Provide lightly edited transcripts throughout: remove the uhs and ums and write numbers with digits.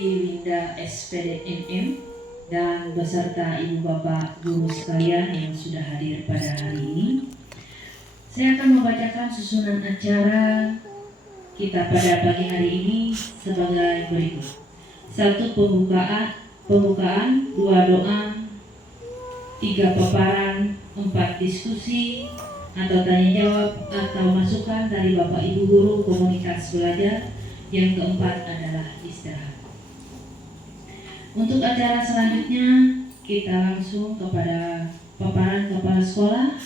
Winda SPDMM dan beserta Ibu Bapak Guru sekalian yang sudah hadir pada hari ini. Saya akan membacakan susunan acara kita pada pagi hari ini sebagai berikut. 1. Pembukaan, 2 doa, 3 paparan, 4 diskusi atau tanya jawab atau masukan dari Bapak Ibu Guru komunitas belajar. Yang keempat adalah istirahat. Untuk acara selanjutnya kita langsung kepada paparan kepala sekolah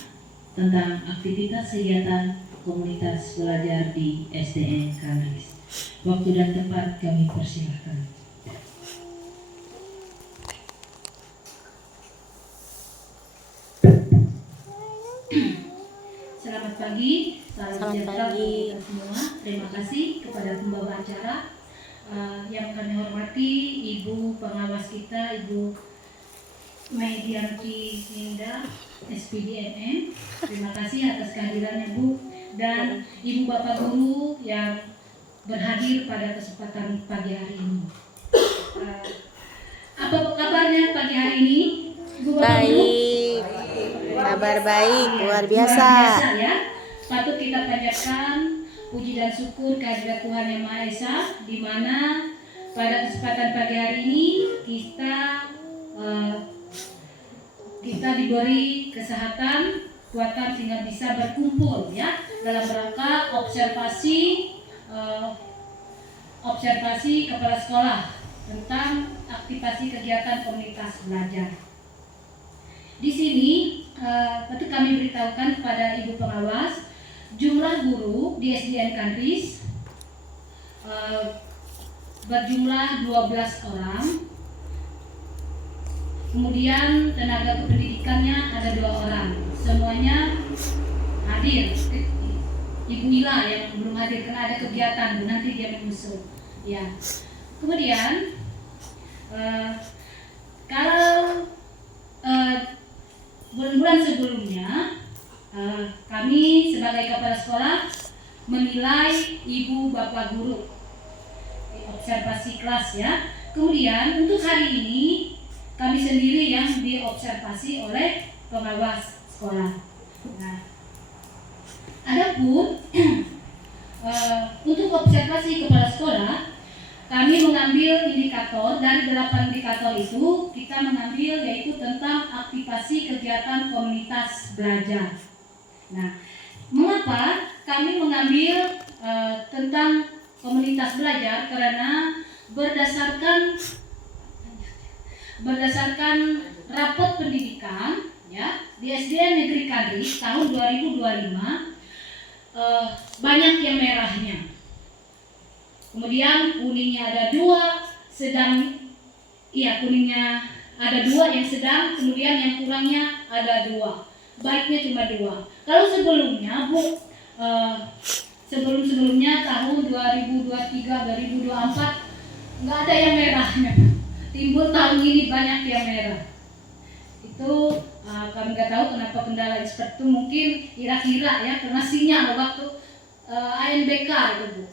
tentang aktivitas kegiatan komunitas belajar di SDN Kanris. Waktu dan tempat kami persilahkan. Selamat pagi, salam sejahtera untuk kita semua. Terima kasih kepada pembawa acara yang kami hormati, Ibu pengawas kita, Ibu Medianti Winda SPDMM. Terima kasih atas kehadirannya, Bu, dan Ibu Bapak Guru yang berhadir pada kesempatan pagi hari ini. Apa kabarnya pagi hari ini, Ibu Bapak Guru? Kabar baik, luar biasa Ya. Patut kita panjatkan puji dan syukur kehadirat Tuhan Yang Maha Esa, di mana pada kesempatan pagi hari ini kita diberi kesehatan, kekuatan sehingga bisa berkumpul ya dalam rangka observasi kepala sekolah tentang aktivasi kegiatan komunitas belajar. Di sini patut kami beritahukan kepada Ibu pengawas, jumlah guru di SDN Kanris berjumlah 12 orang. Kemudian tenaga kependidikannya ada 2 orang. Semuanya hadir. Ibu Ila yang belum hadir karena ada kegiatan, nanti dia menyusul. Ya. Kemudian kalau bulan-bulan sebelumnya kami sebagai kepala sekolah menilai Ibu Bapak Guru observasi kelas ya. Kemudian untuk hari ini kami sendiri yang diobservasi oleh pengawas sekolah. Nah, adapun untuk observasi kepala sekolah kami mengambil indikator. Dari 8 indikator itu kita mengambil yaitu tentang aktivasi kegiatan komunitas belajar. Nah, mengapa kami mengambil tentang komunitas belajar? Karena berdasarkan rapot pendidikan ya di SDN Negeri Kanris tahun 2025 banyak yang merahnya. Kemudian kuningnya ada 2, kuningnya ada 2 yang sedang, kemudian yang kurangnya ada 2. Baiknya cuma 2. Kalau sebelumnya, Bu, sebelumnya tahun 2023, 2024 nggak ada yang merahnya. Timbul tahun ini banyak yang merah. Itu kami nggak tahu kenapa kendala seperti itu. Mungkin kira-kira ya karena sinyal waktu ANBK itu, Bu.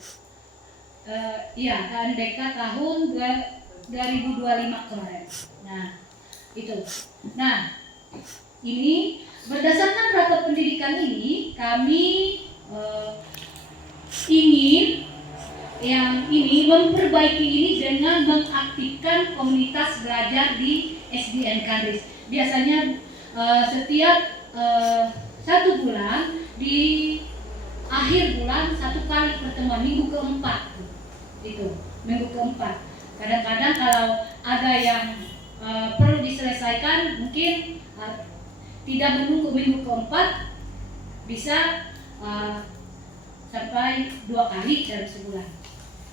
ANBK tahun 2025 kemarin. Nah, itu. Nah, ini berdasarkan rapor pendidikan ini kami ingin memperbaiki ini dengan mengaktifkan komunitas belajar di SDN Kanris. Biasanya setiap 1 bulan di akhir bulan 1 kali pertemuan, minggu keempat itu, minggu keempat. Kadang-kadang kalau ada yang perlu diselesaikan, mungkin tidak menunggu minggu keempat, bisa sampai 2 kali dalam sebulan.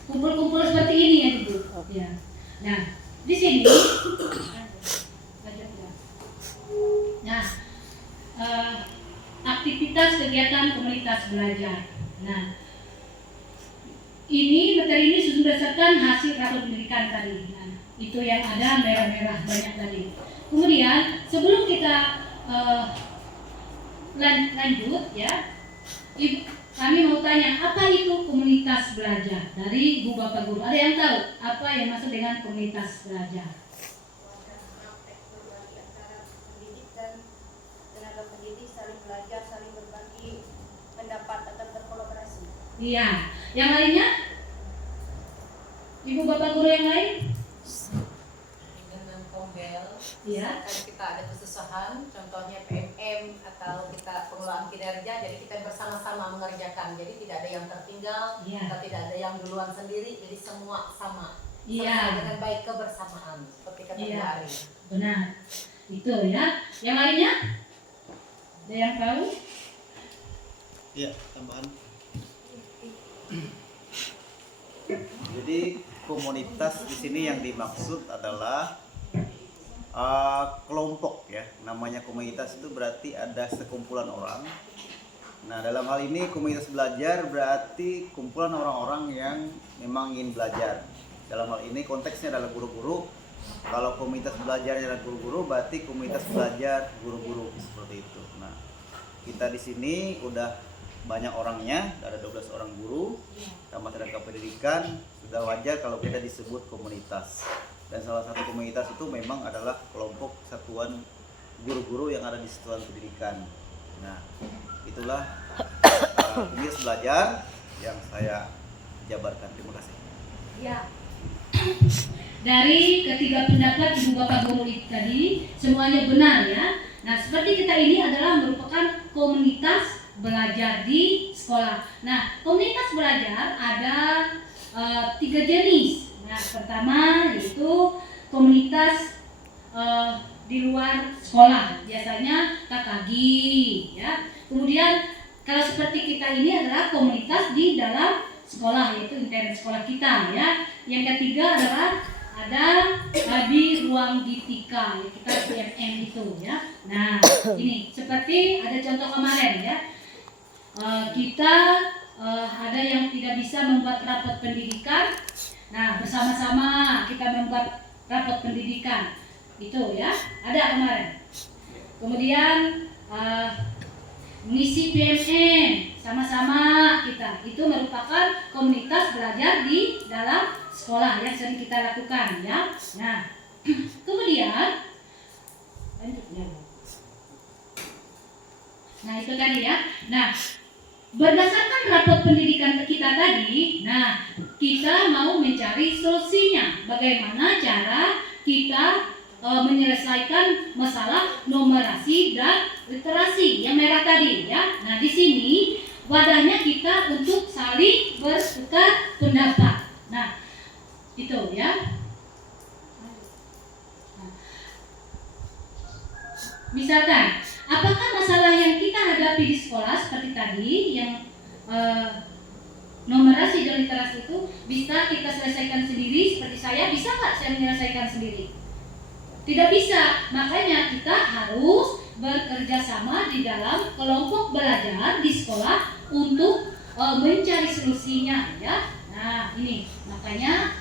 Kumpul-kumpul seperti ini ya, Ibu. Ya. Nah, di sini, aktivitas kegiatan komunitas belajar. Nah, materi ini sudah berdasarkan hasil rapor pendidikan tadi. Nah, itu yang ada merah-merah banyak tadi. Kemudian sebelum kita lanjut ya, kami mau tanya, apa itu komunitas belajar? Dari Ibu Bapak Guru, ada yang tahu apa yang maksud dengan komunitas belajar? Berbagi antara pendidik dan tenaga pendidik, saling belajar, saling berbagi pendapat dan berkolaborasi. Iya, yang lainnya? Ibu Bapak Guru yang lain? Dengan Kombel, Iya. misalkan kita ada kesusahan, contohnya PMM atau kita pengelolaan kinerja, jadi kita bersama-sama mengerjakan, jadi tidak ada yang tertinggal, Iya. atau tidak ada yang duluan sendiri, jadi semua sama. Iya. Selesai dengan baik kebersamaan, seperti kata Bu Iya. Ari. Benar. Itu ya. Yang lainnya? Ada yang tahu? Iya, tambahan. Jadi komunitas di sini yang dimaksud adalah kelompok ya. Namanya komunitas itu berarti ada sekumpulan orang. Nah, dalam hal ini komunitas belajar berarti kumpulan orang-orang yang memang ingin belajar. Dalam hal ini konteksnya adalah guru-guru. Kalau komunitas belajarnya adalah guru-guru, berarti komunitas belajar guru-guru seperti itu. Nah, kita di sini udah banyak orangnya, ada 12 orang guru, tambah tenaga pendidikan, sudah wajar kalau kita disebut komunitas. Dan salah satu komunitas itu memang adalah kelompok satuan guru-guru yang ada di satuan pendidikan. Nah, itulah komunitas belajar yang saya jabarkan. Terima kasih. Ya. Dari ketiga pendapat Ibu Bapak Guru tadi semuanya benar ya. Nah, seperti kita ini adalah merupakan komunitas belajar di sekolah. Nah, komunitas belajar ada 3 jenis. Nah, pertama yaitu komunitas di luar sekolah, biasanya KKG ya. Kemudian kalau seperti kita ini adalah komunitas di dalam sekolah, yaitu internet sekolah kita ya. Yang ketiga adalah ada di ruang ditika, ya, kita PMM itu ya. Nah, ini seperti ada contoh kemarin ya. Kita ada yang tidak bisa membuat rapot pendidikan. Nah, bersama-sama kita membuat rapot pendidikan itu ya. Ada kemarin. Kemudian mengisi PMM sama-sama kita, itu merupakan komunitas belajar di dalam sekolah yang sering kita lakukan ya. Nah, kemudian nah itu tadi ya. Nah, berdasarkan rapot pendidikan kita tadi, nah kita mau mencari solusinya, bagaimana cara kita menyelesaikan masalah numerasi dan literasi yang merah tadi ya. Nah, di sini wadahnya kita untuk saling bertukar pendapat. Nah, itu ya. Nah, misalkan, apakah masalah yang kita hadapi di sekolah seperti tadi yang numerasi dan literasi itu bisa kita selesaikan sendiri seperti saya? Bisa nggak saya menyelesaikan sendiri? Tidak bisa, makanya kita harus bekerja sama di dalam kelompok belajar di sekolah untuk mencari solusinya ya. Nah, ini makanya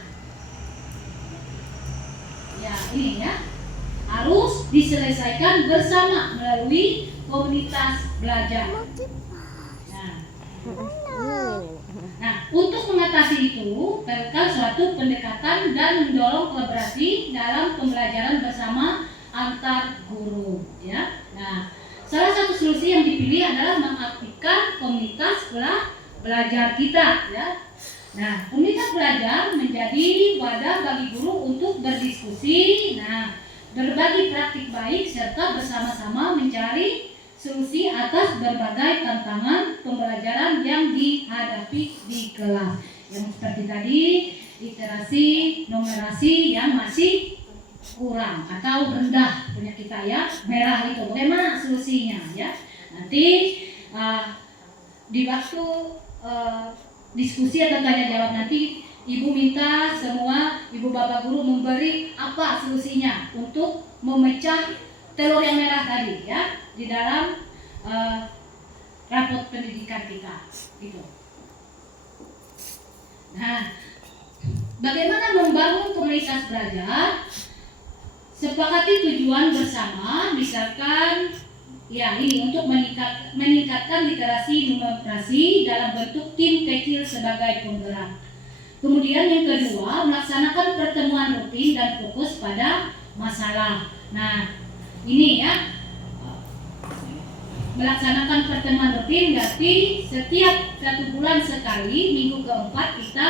ya ini ya harus diselesaikan bersama melalui komunitas belajar. Nah, untuk mengatasi itu perlukan suatu pendekatan dan mendorong kolaborasi dalam pembelajaran bersama antar guru ya. Nah, salah satu solusi yang dipilih adalah mengaktifkan komunitas belajar kita ya. Nah, komunitas belajar menjadi wadah bagi guru untuk berdiskusi, nah, berbagi praktik baik serta bersama-sama mencari solusi atas berbagai tantangan pembelajaran yang dihadapi di kelas. Yang seperti tadi, literasi, numerasi yang masih kurang atau rendah punya kita ya, merah itu. Bagaimana solusinya ya? Nanti di waktu diskusi atau tanya jawab nanti Ibu minta semua Ibu Bapak Guru memberi apa solusinya untuk memecah telur yang merah tadi ya di dalam rapot pendidikan kita gitu. Nah, bagaimana membangun komunitas belajar? Sepakati tujuan bersama, misalkan Ya, ini untuk meningkatkan literasi numerasi dalam bentuk tim kecil sebagai penggerak. Kemudian yang kedua, melaksanakan pertemuan rutin dan fokus pada masalah. Nah, ini ya, melaksanakan pertemuan rutin berarti setiap 1 bulan sekali, minggu keempat kita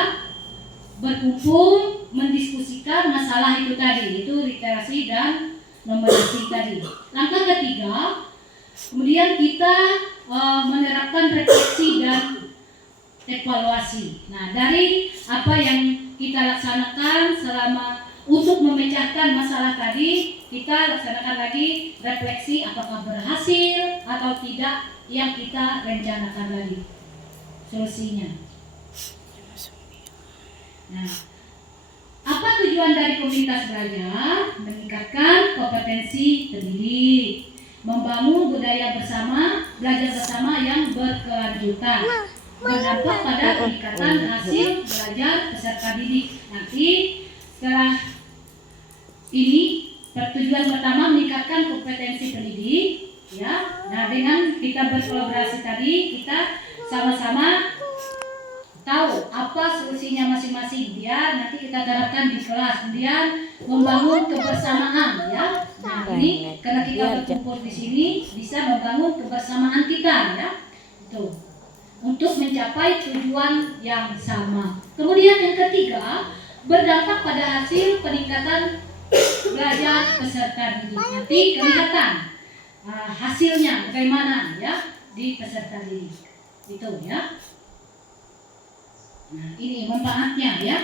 berkumpul mendiskusikan masalah itu tadi, itu literasi dan numerasi tadi. Langkah ketiga, kemudian kita menerapkan refleksi dan evaluasi. Nah, dari apa yang kita laksanakan selama untuk memecahkan masalah tadi, kita laksanakan lagi refleksi apakah berhasil atau tidak yang kita rencanakan tadi solusinya. Nah, apa tujuan dari komunitas belajar? Meningkatkan kompetensi pendidik, membangun budaya bersama, belajar bersama yang berkelanjutan, berdampak pada peningkatan hasil belajar peserta didik. Nanti setelah ini tujuan pertama meningkatkan kompetensi pendidik, ya. Nah, dengan kita berkolaborasi tadi, kita sama-sama tahu apa solusinya masing-masing, biar nanti kita terapkan di kelas, kemudian membangun kebersamaan, ya. Nah, ini karena kita berkumpul di sini bisa membangun kebersamaan kita, ya. Itu untuk mencapai tujuan yang sama. Kemudian yang ketiga, berdampak pada hasil peningkatan belajar peserta didik. Nanti kelihatan hasilnya bagaimana, ya, di peserta didik. Itu, ya. Nah, ini manfaatnya, ya.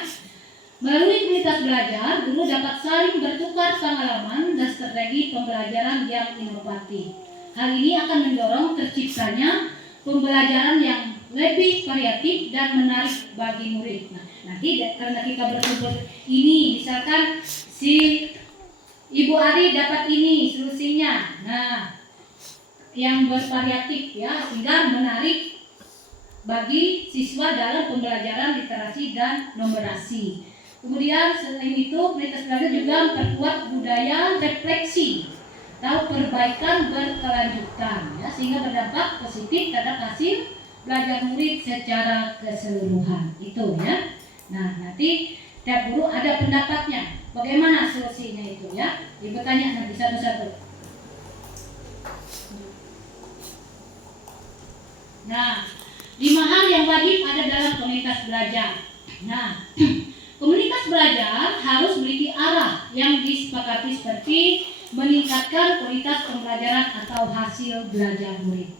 Melalui komunitas belajar, guru dapat saling bertukar pengalaman dan strategi pembelajaran yang inovatif. Hal ini akan mendorong terciptanya pembelajaran yang lebih variatif dan menarik bagi murid. Nah, nanti karena kita berkumpul ini, misalkan si Ibu Ari dapat ini solusinya. Nah, yang bervariatif, ya, sehingga menarik bagi siswa dalam pembelajaran literasi dan numerasi. Kemudian selain itu, komunitas belajar juga memperkuat budaya refleksi atau perbaikan berkelanjutan, ya, sehingga berdampak positif terhadap hasil belajar murid secara keseluruhan. Itu, ya. Nah, nanti tiap guru ada pendapatnya. Bagaimana solusinya itu, ya? Ibu tanya nanti satu-satu. Nah, 5 hal yang wajib ada dalam komunitas belajar. Nah, komunitas belajar harus memiliki arah yang disepakati seperti meningkatkan kualitas pembelajaran atau hasil belajar murid.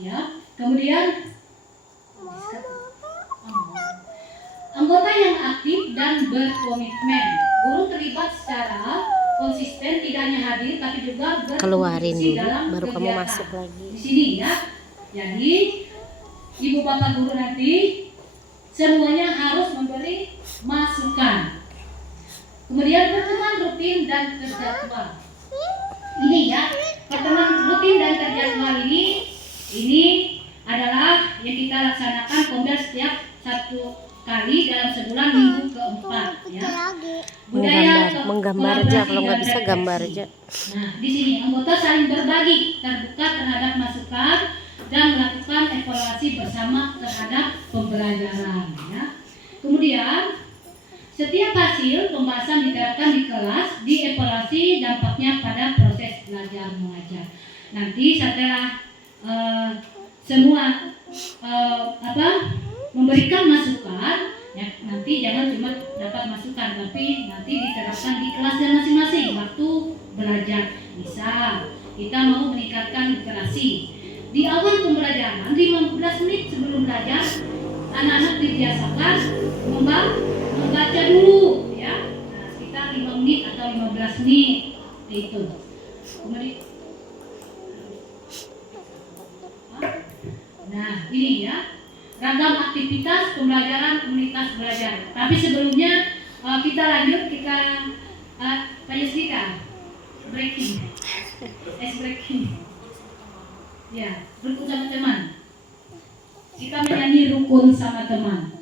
Ya, kemudian anggota yang aktif dan berkomitmen. Guru terlibat secara konsisten, tidak hanya hadir tapi juga Keluarin berkontribusi dulu, dalam baru kamu kegiatan. masuk lagi. Di sini, ya. Jadi ibu bapak guru nanti semuanya harus memberi masukan. Kemudian pertemuan rutin dan terjadwal. Ini, ya, pertemuan rutin dan terjadwal ini adalah yang kita laksanakan komdel setiap 1 kali dalam sebulan minggu keempat, ya. Menggambar aja, kalau nggak bisa gambar aja. Nah, di sini anggota saling berbagi, terbuka terhadap masukan dan melakukan evaluasi bersama terhadap pembelajaran, ya. Kemudian setiap hasil pembahasan diterapkan di kelas, dievaluasi dampaknya pada proses belajar mengajar. Nanti setelah semua memberikan masukan, ya, nanti jangan cuma dapat masukan, tapi nanti diterapkan di kelasnya masing-masing waktu belajar. Misal kita mau meningkatkan literasi, di awal pembelajaran 15 menit sebelum belajar anak-anak dibiasakan membaca dulu, ya. Nah, sekitar 5 menit atau 15 menit itu. Kemudian nah, ini, ya, ragam aktivitas pembelajaran komunitas belajar. Tapi sebelumnya kita lanjut, kita breaking, breaking. Ya, rukun sama teman. Kita menyanyi rukun sama teman.